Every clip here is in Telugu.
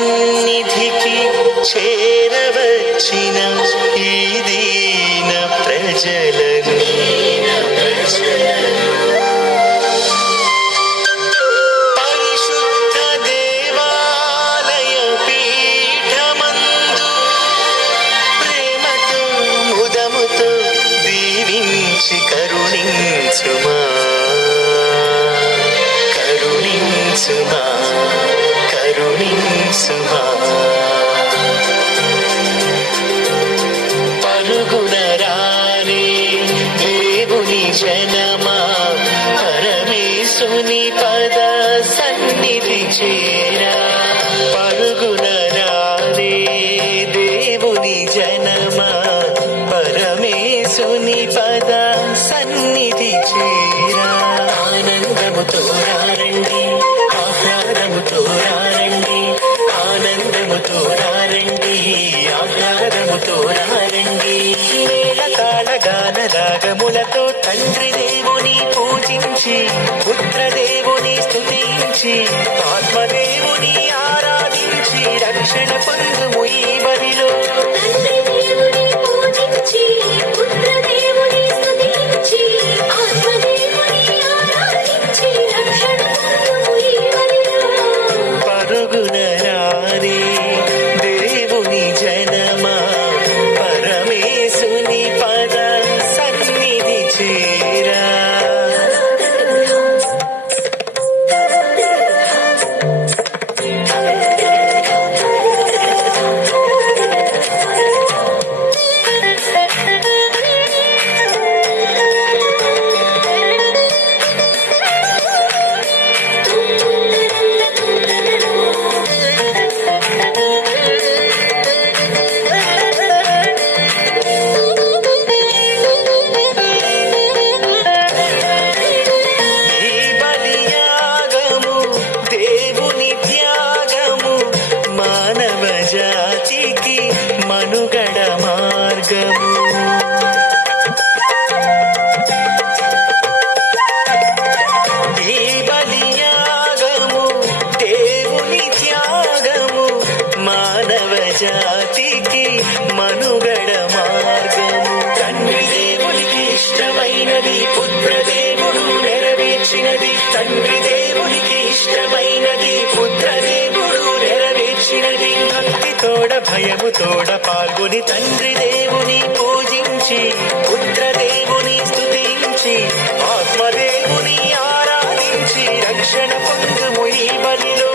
సన్నిధికి చేరవచ్చిన ఈ దీన ప్రజలను పరిశుద్ధ దేవాలయ పీఠమందు ప్రేమతో ముదముతో దీవించి కరుణించుమా కరుణించుమా కరుణించుమా. పరుగున రారే దేవుని జనమా పరమేశుని పద సన్నిధి చేరా. పరుగున రారే దేవుని జనమా పరమేశుని పద సన్నిధి చేరా. ఆనందముతో రండి, ఆహ్లాదముతో రండి, ఆనందముతో రండి, ఆహ్లాదముతో రండి. మేళతాళ గాన రాగములతో తండ్రి దేవుని పూజించి పుత్రదేవుని స్తుతించి ఆత్మదేవుని ఆరాధించి రక్షణ పొందుము ఈ బలిలో. పరుగున రారే దేవుని జనమా పరమేశుని పద సన్నిధి చేరా. మనుగడ మార్గము ఈ బలియాగము దేవుని త్యాగము మానవ జాతికి మనుగడ మార్గము. తండ్రి దేవునికి ఇష్టమైనది పుత్రదేవుడు నెరవేర్చినది. తండ్రి దేవునికి ఇష్టమైనది పుత్రదేవుడు నెరవేర్చినది. భక్తితోడ భయముతోడ పాల్గొని తండ్రి దేవుని పూజించి పుత్రదేవుని స్తుతించి ఆత్మదేవుని ఆరాధించి రక్షణ పొందుము ఈ బలిలో.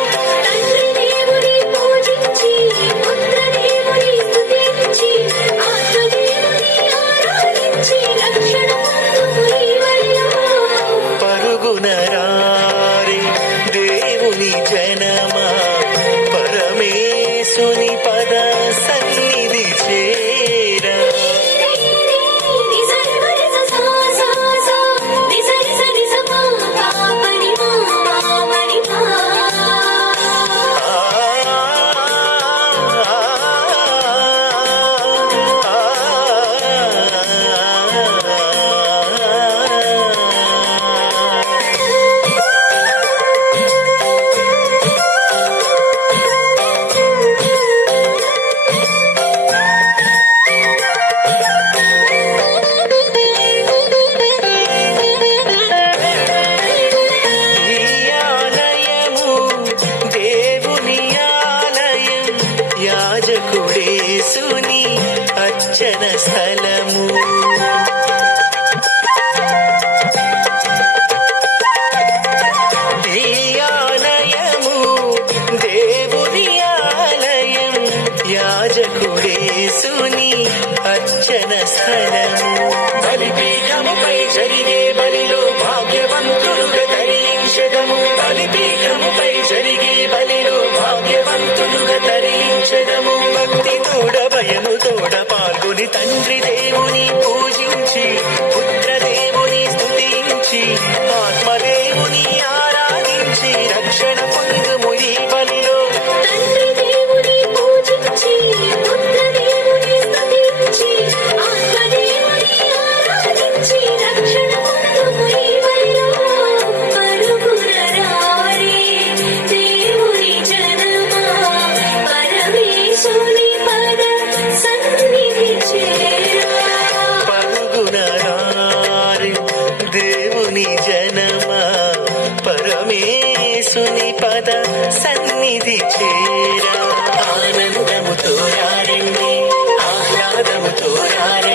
పరుగున రారే దేవుని జనమా పరమేశుని పద సన్నిధి చేరా. యాజకుడేసుని అర్చన స్థలము ఈ ఆలయము దేవుని ఆలయం యాజకుడేసుని అర్చన స్థలము. బలిపీఠముపై జరిగే బలిలో భాగ్యవంతులుగా తరించెదము. బలిపీఠముపై జరిగే బలిలో భాగ్యవంతులుగా తరించెదము. భక్తితోడ భయముతోడ పాల్గొని తండ్రి దేవుని పూజించి పుత్రదేవుని స్తుతించి ఆత్మదేవుని ఆరాధించి రక్షణ పొందుము ఈ బలిలో. చూడాలి